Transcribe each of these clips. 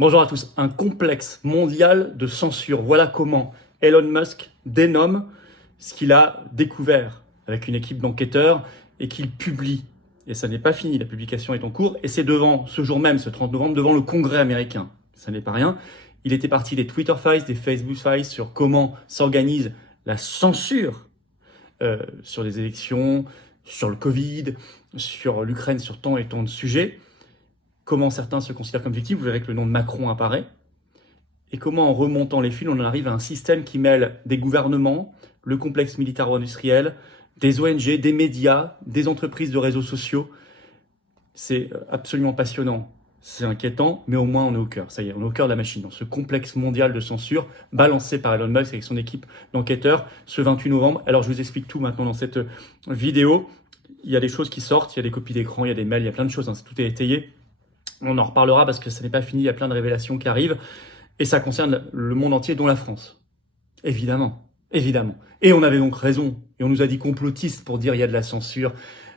Bonjour à tous. Un complexe mondial de censure. Voilà comment Elon Musk dénomme ce qu'il a découvert avec une équipe d'enquêteurs et qu'il publie. Et ça n'est pas fini, la publication est en cours et c'est devant, ce jour même, ce 30 novembre, devant le Congrès américain. Ça n'est pas rien. Il était parti des Twitter Files, des Facebook Files sur comment s'organise la censure sur les élections, sur le Covid, sur l'Ukraine, sur tant et tant de sujets. Comment certains se considèrent comme victimes, vous verrez que le nom de Macron apparaît, et comment en remontant les fils, on en arrive à un système qui mêle des gouvernements, le complexe militaro-industriel, des ONG, des médias, des entreprises de réseaux sociaux. C'est absolument passionnant, c'est inquiétant, mais au moins on est au cœur, ça y est, on est au cœur de la machine, dans ce complexe mondial de censure balancé par Elon Musk avec son équipe d'enquêteurs ce 28 novembre. Alors je vous explique tout maintenant dans cette vidéo. Il y a des choses qui sortent, il y a des copies d'écran, il y a des mails, il y a plein de choses, hein, tout est étayé. On en reparlera parce que ça n'est pas fini, il y a plein de révélations qui arrivent. Et ça concerne le monde entier, dont la France. Évidemment, évidemment. Et on avait donc raison. Et on nous a dit complotistes pour dire il y a de la censure,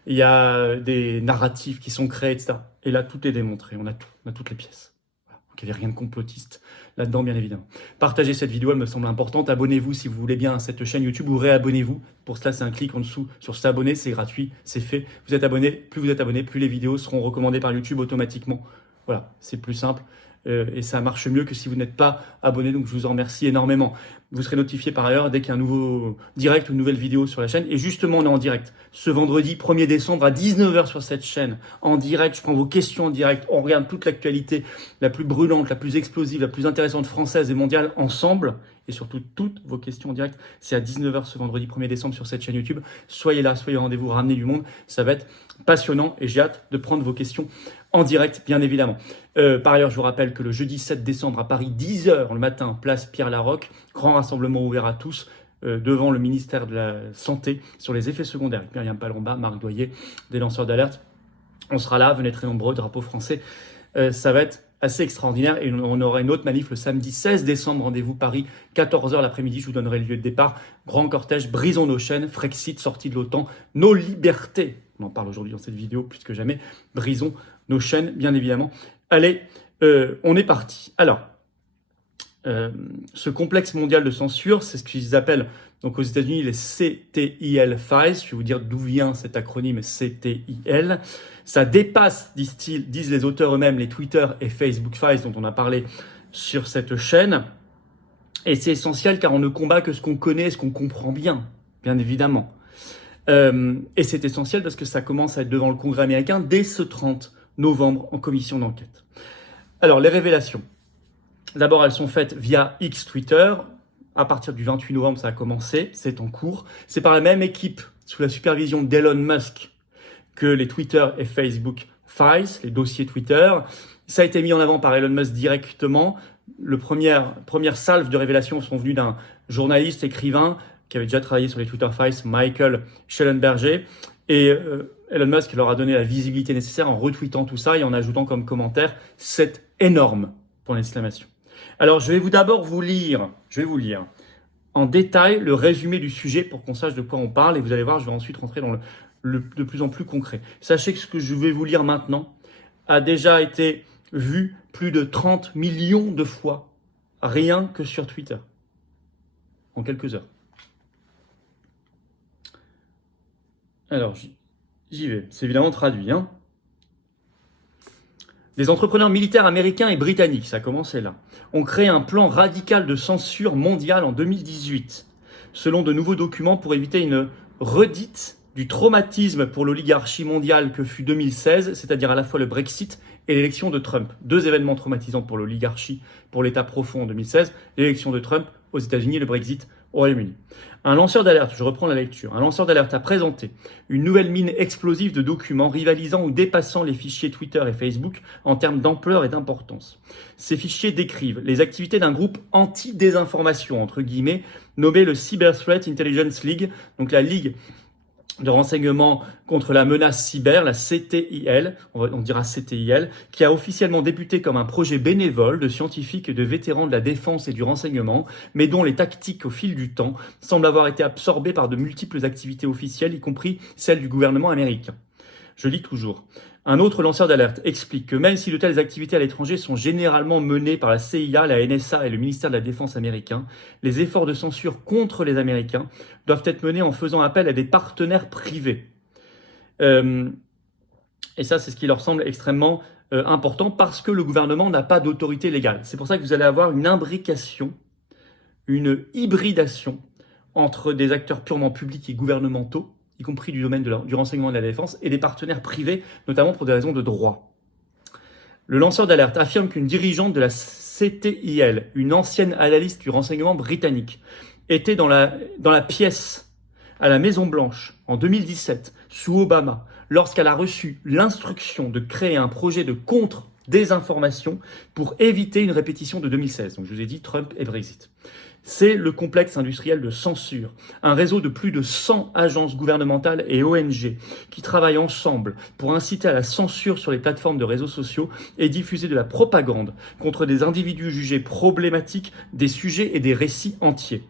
il y a des narratifs qui sont créés, etc. Et là, tout est démontré, on a tout, on a toutes les pièces. Voilà. Donc il n'y avait rien de complotiste là-dedans, bien évidemment. Partagez cette vidéo, elle me semble importante. Abonnez-vous si vous voulez bien à cette chaîne YouTube ou réabonnez-vous. Pour cela, c'est un clic en dessous sur s'abonner, c'est gratuit, c'est fait. Vous êtes abonné, plus les vidéos seront recommandées par YouTube automatiquement. Voilà, c'est plus simple. Et ça marche mieux que si vous n'êtes pas abonné, donc je vous en remercie énormément. Vous serez notifié par ailleurs dès qu'il y a un nouveau direct ou une nouvelle vidéo sur la chaîne. Et justement, on est en direct ce vendredi 1er décembre à 19h sur cette chaîne. En direct, je prends vos questions en direct. On regarde toute l'actualité la plus brûlante, la plus explosive, la plus intéressante française et mondiale ensemble. Et surtout, toutes vos questions en direct. C'est à 19h ce vendredi 1er décembre sur cette chaîne YouTube. Soyez là, soyez au rendez-vous, ramenez du monde. Ça va être passionnant et j'ai hâte de prendre vos questions en direct, bien évidemment. Par ailleurs, je vous rappelle que le jeudi 7 décembre à Paris, 10h le matin, place Pierre-Laroque, grand rassemblement ouvert à tous devant le ministère de la Santé sur les effets secondaires. Avec Myriam Palomba, Marc Doyer, des lanceurs d'alerte. On sera là, venez très nombreux, drapeau français. Ça va être assez extraordinaire et on aura une autre manif le samedi 16 décembre, rendez-vous Paris, 14h l'après-midi, je vous donnerai le lieu de départ. Grand cortège, brisons nos chaînes, Frexit, sortie de l'OTAN, nos libertés. On en parle aujourd'hui dans cette vidéo plus que jamais. Brisons nos chaînes, bien évidemment. Allez, on est parti. Alors, ce complexe mondial de censure, c'est ce qu'ils appellent donc aux États-Unis les CTIL Files. Je vais vous dire d'où vient cet acronyme CTIL. Ça dépasse, disent les auteurs eux-mêmes, les Twitter et Facebook Files dont on a parlé sur cette chaîne. Et c'est essentiel car on ne combat que ce qu'on connaît, ce qu'on comprend bien évidemment. Et c'est essentiel parce que ça commence à être devant le Congrès américain dès ce 30 novembre en commission d'enquête. Alors, les révélations. D'abord, elles sont faites via X Twitter. À partir du 28 novembre, ça a commencé, c'est en cours. C'est par la même équipe, sous la supervision d'Elon Musk, que les Twitter et Facebook Files, les dossiers Twitter. Ça a été mis en avant par Elon Musk directement. Les premières salves de révélations sont venues d'un journaliste, écrivain, qui avait déjà travaillé sur les Twitter Files, Michael Schellenberger. Et Elon Musk leur a donné la visibilité nécessaire en retweetant tout ça et en ajoutant comme commentaire « c'est énorme » pour l'exclamation. Alors, je vais vous lire en détail le résumé du sujet pour qu'on sache de quoi on parle. Et vous allez voir, je vais ensuite rentrer dans de plus en plus concret. Sachez que ce que je vais vous lire maintenant a déjà été vu plus de 30 millions de fois, rien que sur Twitter, en quelques heures. Alors, j'y vais. C'est évidemment traduit, hein. Les entrepreneurs militaires américains et britanniques, ça a commencé là, ont créé un plan radical de censure mondiale en 2018, selon de nouveaux documents pour éviter une redite du traumatisme pour l'oligarchie mondiale que fut 2016, c'est-à-dire à la fois le Brexit et l'élection de Trump. Deux événements traumatisants pour l'oligarchie, pour l'État profond en 2016, l'élection de Trump aux États-Unis et le Brexit au Royaume-Uni. Un lanceur d'alerte, je reprends la lecture, un lanceur d'alerte a présenté une nouvelle mine explosive de documents rivalisant ou dépassant les fichiers Twitter et Facebook en termes d'ampleur et d'importance. Ces fichiers décrivent les activités d'un groupe anti-désinformation, entre guillemets, nommé le Cyber Threat Intelligence League, donc la Ligue de renseignement contre la menace cyber, la CTIL, on dira CTIL, qui a officiellement débuté comme un projet bénévole de scientifiques et de vétérans de la défense et du renseignement, mais dont les tactiques au fil du temps semblent avoir été absorbées par de multiples activités officielles, y compris celles du gouvernement américain. Je lis toujours. Un autre lanceur d'alerte explique que même si de telles activités à l'étranger sont généralement menées par la CIA, la NSA et le ministère de la Défense américain, les efforts de censure contre les Américains doivent être menés en faisant appel à des partenaires privés. Et ça, c'est ce qui leur semble extrêmement important parce que le gouvernement n'a pas d'autorité légale. C'est pour ça que vous allez avoir une imbrication, une hybridation entre des acteurs purement publics et gouvernementaux, y compris du domaine du renseignement et de la défense, et des partenaires privés, notamment pour des raisons de droit. Le lanceur d'alerte affirme qu'une dirigeante de la CTIL, une ancienne analyste du renseignement britannique, était dans la pièce à la Maison-Blanche en 2017, sous Obama, lorsqu'elle a reçu l'instruction de créer un projet de contre-désinformation pour éviter une répétition de 2016. Donc je vous ai dit Trump et Brexit. C'est le complexe industriel de censure, un réseau de plus de 100 agences gouvernementales et ONG qui travaillent ensemble pour inciter à la censure sur les plateformes de réseaux sociaux et diffuser de la propagande contre des individus jugés problématiques, des sujets et des récits entiers.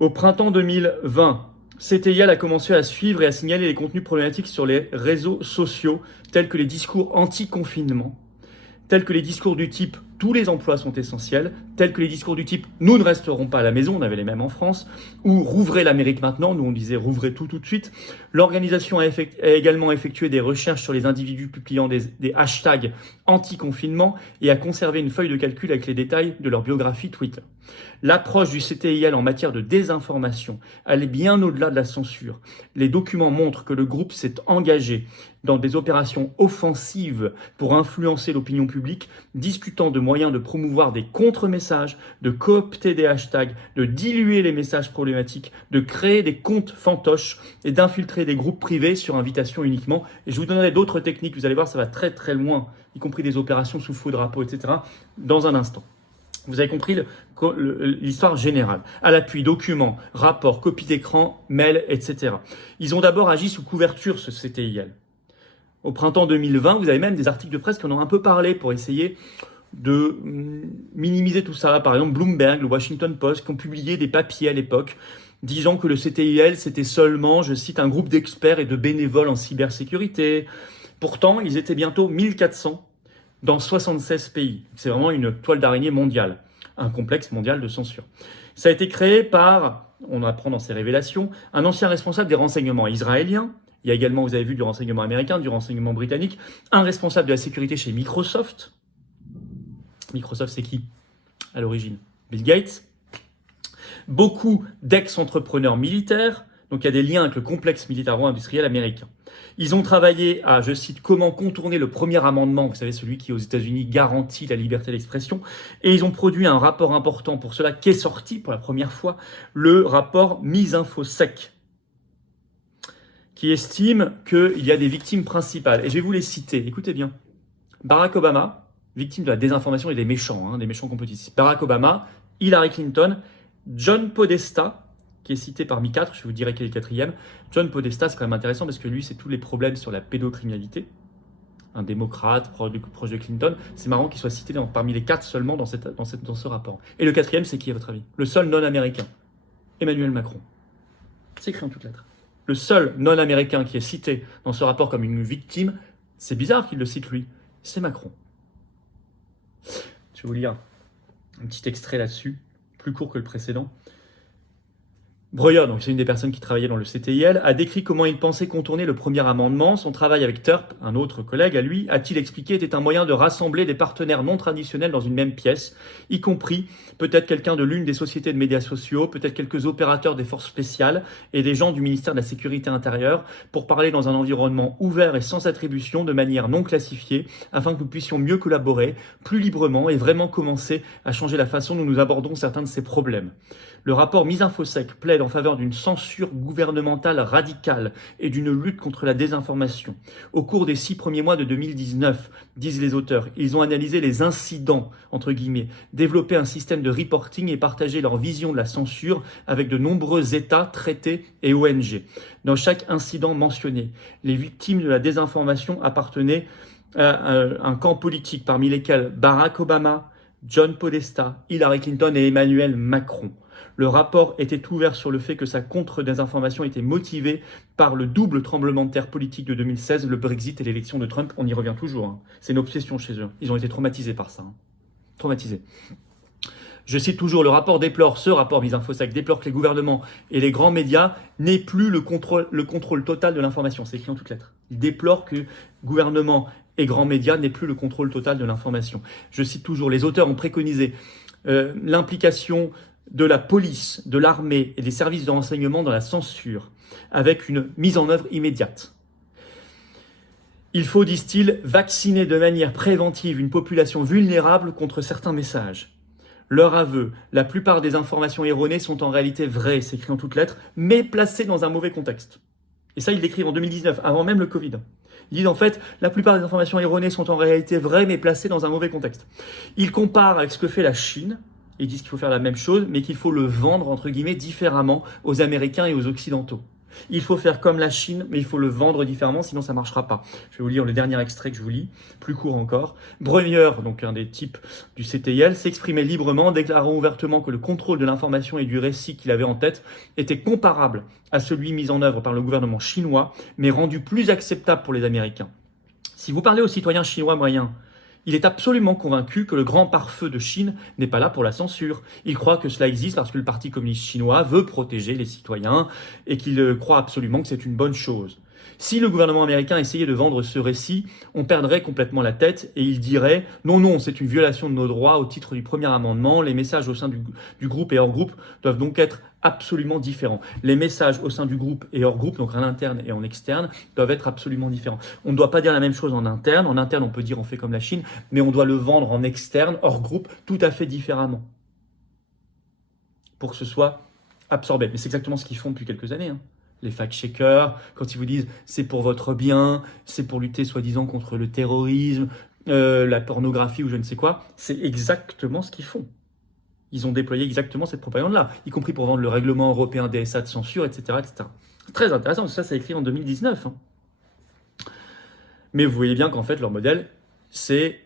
Au printemps 2020, CTIL a commencé à suivre et à signaler les contenus problématiques sur les réseaux sociaux, tels que les discours anti-confinement, tels que les discours du type « tous les emplois sont essentiels », tels que les discours du type « nous ne resterons pas à la maison », on avait les mêmes en France, ou « rouvrez l'Amérique maintenant », nous on disait « rouvrez tout de suite ». L'organisation a également effectué des recherches sur les individus publiant des hashtags anti-confinement et a conservé une feuille de calcul avec les détails de leur biographie Twitter. L'approche du CTIL en matière de désinformation allait bien au-delà de la censure. Les documents montrent que le groupe s'est engagé dans des opérations offensives pour influencer l'opinion publique, discutant de moyens de promouvoir des contre-messages, de coopter des hashtags, de diluer les messages problématiques, de créer des comptes fantoches et d'infiltrer des groupes privés sur invitation uniquement. Et je vous donnerai d'autres techniques, vous allez voir, ça va très très loin, y compris des opérations sous faux drapeau, etc., dans un instant. Vous avez compris l'histoire générale. À l'appui, documents, rapports, copies d'écran, mails, etc. Ils ont d'abord agi sous couverture, ce CTIL. Au printemps 2020, vous avez même des articles de presse qui en ont un peu parlé pour essayer de minimiser tout ça. Par exemple, Bloomberg, le Washington Post, qui ont publié des papiers à l'époque disant que le CTIL, c'était seulement, je cite, un groupe d'experts et de bénévoles en cybersécurité. Pourtant, ils étaient bientôt 1400 dans 76 pays. C'est vraiment une toile d'araignée mondiale, un complexe mondial de censure. Ça a été créé par, on apprend dans ces révélations, un ancien responsable des renseignements israéliens. Il y a également, vous avez vu, du renseignement américain, du renseignement britannique, un responsable de la sécurité chez Microsoft. Microsoft, c'est qui à l'origine? Bill Gates. Beaucoup d'ex-entrepreneurs militaires. Donc il y a des liens avec le complexe militaro-industriel américain. Ils ont travaillé à, je cite, comment contourner le premier amendement, vous savez, celui qui aux États-Unis garantit la liberté d'expression, et ils ont produit un rapport important pour cela qui est sorti pour la première fois, le rapport MISINFOSEC, qui estime qu'il y a des victimes principales. Et je vais vous les citer, écoutez bien. Barack Obama, victime de la désinformation et des méchants complotistes. Barack Obama, Hillary Clinton, John Podesta, qui est cité parmi 4, je vous dirai quel est le quatrième. John Podesta, c'est quand même intéressant parce que lui, c'est tous les problèmes sur la pédocriminalité. Un démocrate, proche de Clinton. C'est marrant qu'il soit cité parmi les 4 seulement dans ce rapport. Et le quatrième, c'est qui à votre avis? Le seul non-américain, Emmanuel Macron. C'est écrit en toutes lettres. Le seul non-américain qui est cité dans ce rapport comme une victime, c'est bizarre qu'il le cite lui, c'est Macron. Je vais vous lire un petit extrait là-dessus, plus court que le précédent. Breuer, donc c'est une des personnes qui travaillait dans le CTIL, a décrit comment il pensait contourner le premier amendement. Son travail avec Turp, un autre collègue à lui, a-t-il expliqué, était un moyen de rassembler des partenaires non traditionnels dans une même pièce, y compris peut-être quelqu'un de l'une des sociétés de médias sociaux, peut-être quelques opérateurs des forces spéciales et des gens du ministère de la Sécurité intérieure, pour parler dans un environnement ouvert et sans attribution, de manière non classifiée, afin que nous puissions mieux collaborer, plus librement et vraiment commencer à changer la façon dont nous abordons certains de ces problèmes. Le rapport MISINFOSEC plaide en faveur d'une censure gouvernementale radicale et d'une lutte contre la désinformation. Au cours des 6 premiers mois de 2019, disent les auteurs, ils ont analysé les incidents, entre guillemets, développé un système de reporting et partagé leur vision de la censure avec de nombreux États, traités et ONG. Dans chaque incident mentionné, les victimes de la désinformation appartenaient à un camp politique, parmi lesquels Barack Obama, John Podesta, Hillary Clinton et Emmanuel Macron. Le rapport était ouvert sur le fait que sa contre-désinformation était motivée par le double tremblement de terre politique de 2016, le Brexit et l'élection de Trump. On y revient toujours, hein. C'est une obsession chez eux. Ils ont été traumatisés par ça, hein. Traumatisés. Je cite toujours, ce rapport Misinfosec déplore que les gouvernements et les grands médias n'aient plus le contrôle total de l'information. C'est écrit en toutes lettres. Il déplore que gouvernements et grands médias n'aient plus le contrôle total de l'information. Je cite toujours, les auteurs ont préconisé l'implication de la police, de l'armée et des services de renseignement dans la censure, avec une mise en œuvre immédiate. Il faut, disent-ils, vacciner de manière préventive une population vulnérable contre certains messages. Leur aveu, la plupart des informations erronées sont en réalité vraies, c'est écrit en toutes lettres, mais placées dans un mauvais contexte. Et ça, ils l'écrivent en 2019, avant même le Covid. Ils disent en fait, la plupart des informations erronées sont en réalité vraies, mais placées dans un mauvais contexte. Ils comparent avec ce que fait la Chine, et ils disent qu'il faut faire la même chose, mais qu'il faut le vendre, entre guillemets, différemment aux Américains et aux Occidentaux. Il faut faire comme la Chine, mais il faut le vendre différemment, sinon ça ne marchera pas. Je vais vous lire le dernier extrait que je vous lis, plus court encore. Breuer, donc un des types du CTIL, s'exprimait librement, déclarant ouvertement que le contrôle de l'information et du récit qu'il avait en tête était comparable à celui mis en œuvre par le gouvernement chinois, mais rendu plus acceptable pour les Américains. Si vous parlez aux citoyens chinois moyens, il est absolument convaincu que le grand pare-feu de Chine n'est pas là pour la censure. Il croit que cela existe parce que le Parti communiste chinois veut protéger les citoyens et qu'il croit absolument que c'est une bonne chose. Si le gouvernement américain essayait de vendre ce récit, on perdrait complètement la tête et il dirait « Non, c'est une violation de nos droits au titre du premier amendement. Les messages au sein du groupe et hors groupe doivent donc être absolument différents. Les messages au sein du groupe et hors groupe, donc à l'interne et en externe, doivent être absolument différents. On ne doit pas dire la même chose en interne. En interne, on peut dire on fait comme la Chine, mais on doit le vendre en externe, hors groupe, tout à fait différemment. Pour que ce soit absorbé. Mais c'est exactement ce qu'ils font depuis quelques années, hein. Les fact-checkers, quand ils vous disent c'est pour votre bien, c'est pour lutter soi-disant contre le terrorisme, la pornographie ou je ne sais quoi, c'est exactement ce qu'ils font. Ils ont déployé exactement cette propagande-là, y compris pour vendre le règlement européen DSA de censure, etc. etc. Très intéressant, parce que ça, c'est écrit en 2019. Hein. Mais vous voyez bien qu'en fait, leur modèle, c'est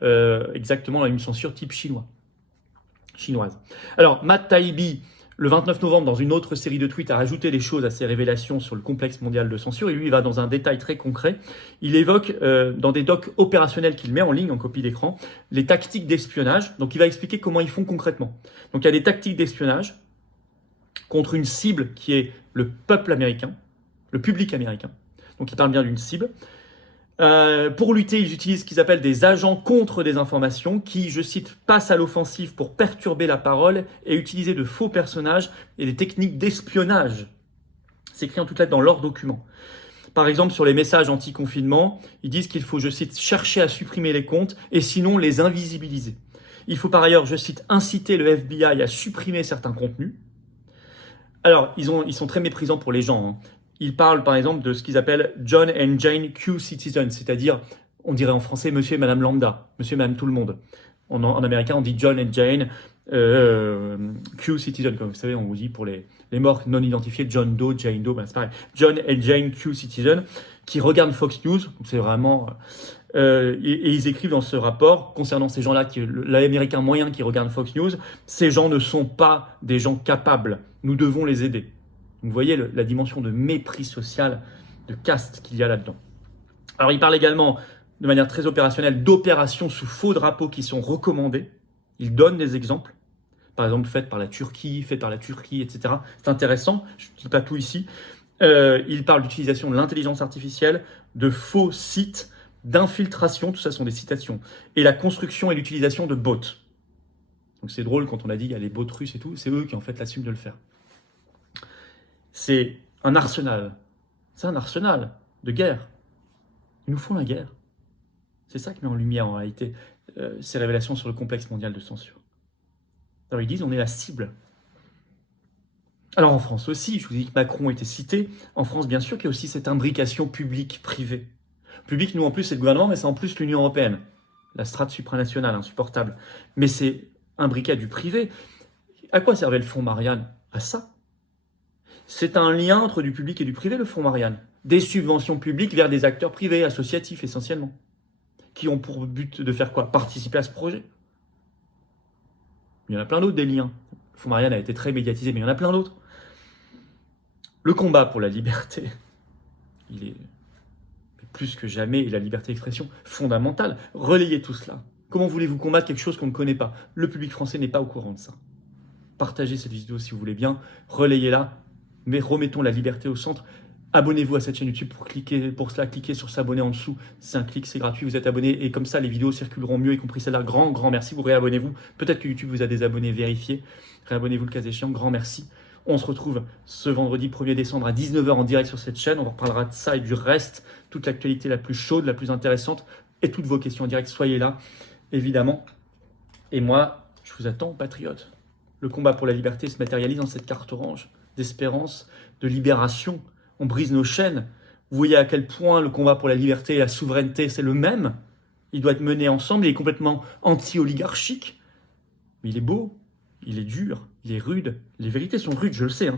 exactement une censure type chinoise. Alors, Matt Taibbi, le 29 novembre, dans une autre série de tweets, a rajouté des choses à ses révélations sur le complexe mondial de censure. Et lui, il va dans un détail très concret. Il évoque, dans des docs opérationnels qu'il met en ligne, en copie d'écran, les tactiques d'espionnage. Donc, il va expliquer comment ils font concrètement. Donc, il y a des tactiques d'espionnage contre une cible qui est le peuple américain, le public américain. Donc, il parle bien d'une cible. Pour lutter, ils utilisent ce qu'ils appellent des agents contre des informations qui, je cite, passent à l'offensive pour perturber la parole et utiliser de faux personnages et des techniques d'espionnage. C'est écrit en toutes lettres dans leurs documents. Par exemple, sur les messages anti-confinement, ils disent qu'il faut, je cite, chercher à supprimer les comptes et sinon les invisibiliser. Il faut par ailleurs, je cite, inciter le FBI à supprimer certains contenus. Alors, ils sont très méprisants pour les gens, hein. Ils parlent par exemple de ce qu'ils appellent John and Jane Q Citizen, c'est-à-dire, on dirait en français monsieur et madame lambda, monsieur et madame tout le monde. En américain, on dit John and Jane Q Citizen, comme vous savez, on vous dit pour les morts non identifiés, John Doe, Jane Doe, ben c'est pareil. John and Jane Q Citizen, qui regardent Fox News, c'est vraiment... et ils écrivent dans ce rapport, concernant ces gens-là, l'américain moyen qui regarde Fox News, ces gens ne sont pas des gens capables, nous devons les aider. Vous voyez la dimension de mépris social, de caste qu'il y a là-dedans. Alors, il parle également, de manière très opérationnelle, d'opérations sous faux drapeaux qui sont recommandées. Il donne des exemples, par exemple faites par la Turquie, etc. C'est intéressant, je ne dis pas tout ici. Il parle d'utilisation de l'intelligence artificielle, de faux sites, d'infiltration, tout ça sont des citations, et la construction et l'utilisation de bots. Donc c'est drôle quand on a dit il y a les bots russes et tout, c'est eux qui en fait l'assument de le faire. C'est un arsenal. C'est un arsenal de guerre. Ils nous font la guerre. C'est ça qui met en lumière en réalité ces révélations sur le complexe mondial de censure. Alors ils disent on est la cible. Alors en France aussi, je vous ai dit que Macron était cité. En France, bien sûr qu'il y a aussi cette imbrication publique-privée. Public, nous en plus, c'est le gouvernement, mais c'est en plus l'Union européenne. La strate supranationale, insupportable. Mais c'est imbriqué à du privé. À quoi servait le fonds Marianne? À ça. C'est un lien entre du public et du privé, le fonds Marianne. Des subventions publiques vers des acteurs privés, associatifs essentiellement, qui ont pour but de faire quoi? Participer à ce projet. Il y en a plein d'autres des liens. Le Fonds Marianne a été très médiatisé, mais il y en a plein d'autres. Le combat pour la liberté, il est plus que jamais, et la liberté d'expression fondamentale. Relayez tout cela. Comment voulez-vous combattre quelque chose qu'on ne connaît pas? Le public français n'est pas au courant de ça. Partagez cette vidéo si vous voulez bien, relayez-la, mais remettons la liberté au centre. Abonnez-vous à cette chaîne YouTube pour cela, cliquez sur s'abonner en dessous. C'est un clic, c'est gratuit, vous êtes abonné et comme ça les vidéos circuleront mieux, y compris celle-là. Grand merci, vous réabonnez-vous. Peut-être que YouTube vous a des abonnés vérifiés. Réabonnez-vous le cas échéant, grand merci. On se retrouve ce vendredi 1er décembre à 19h en direct sur cette chaîne. On reparlera de ça et du reste, toute l'actualité la plus chaude, la plus intéressante et toutes vos questions en direct. Soyez là, évidemment. Et moi, je vous attends, patriotes. Le combat pour la liberté se matérialise dans cette carte orange d'espérance, de libération. On brise nos chaînes. Vous voyez à quel point le combat pour la liberté et la souveraineté, c'est le même. Il doit être mené ensemble. Il est complètement anti-oligarchique. Mais il est beau, il est dur, il est rude. Les vérités sont rudes, je le sais.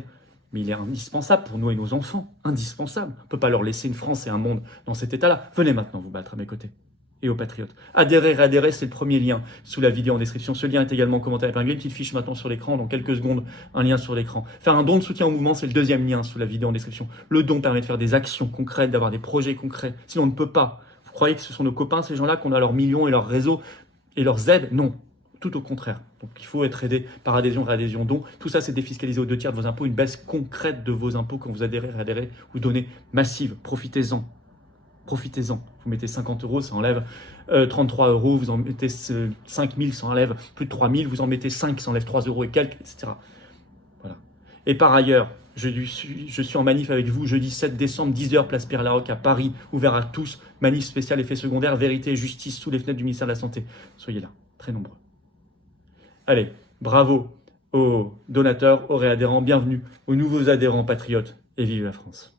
Mais il est indispensable pour nous et nos enfants. Indispensable. On ne peut pas leur laisser une France et un monde dans cet état-là. Venez maintenant vous battre à mes côtés. Et aux patriotes. Adhérer, c'est le premier lien sous la vidéo en description. Ce lien est également commenté épinglé. Une petite fiche maintenant sur l'écran, dans quelques secondes, un lien sur l'écran. Faire un don de soutien au mouvement, c'est le deuxième lien sous la vidéo en description. Le don permet de faire des actions concrètes, d'avoir des projets concrets. Sinon, on ne peut pas. Vous croyez que ce sont nos copains, ces gens-là, qu'on a leurs millions et leurs réseaux et leurs aides? Non, tout au contraire. Donc il faut être aidé par adhésion, réadhésion, don. Tout ça, c'est défiscalisé aux 2/3 de vos impôts. Une baisse concrète de vos impôts quand vous adhérez, réadhérez ou donnez massive. Profitez-en. Profitez-en. Vous mettez 50 €, ça enlève 33 €, vous en mettez 5 000, ça enlève plus de 3 000, vous en mettez 5, ça enlève 3 € et quelques, etc. Voilà. Et par ailleurs, je suis en manif avec vous jeudi 7 décembre, 10h, place Pierre-Laroque à Paris, ouvert à tous, manif spécial effet secondaire, vérité et justice sous les fenêtres du ministère de la Santé. Soyez là, très nombreux. Allez, bravo aux donateurs, aux réadhérents, bienvenue aux nouveaux adhérents patriotes et vive la France.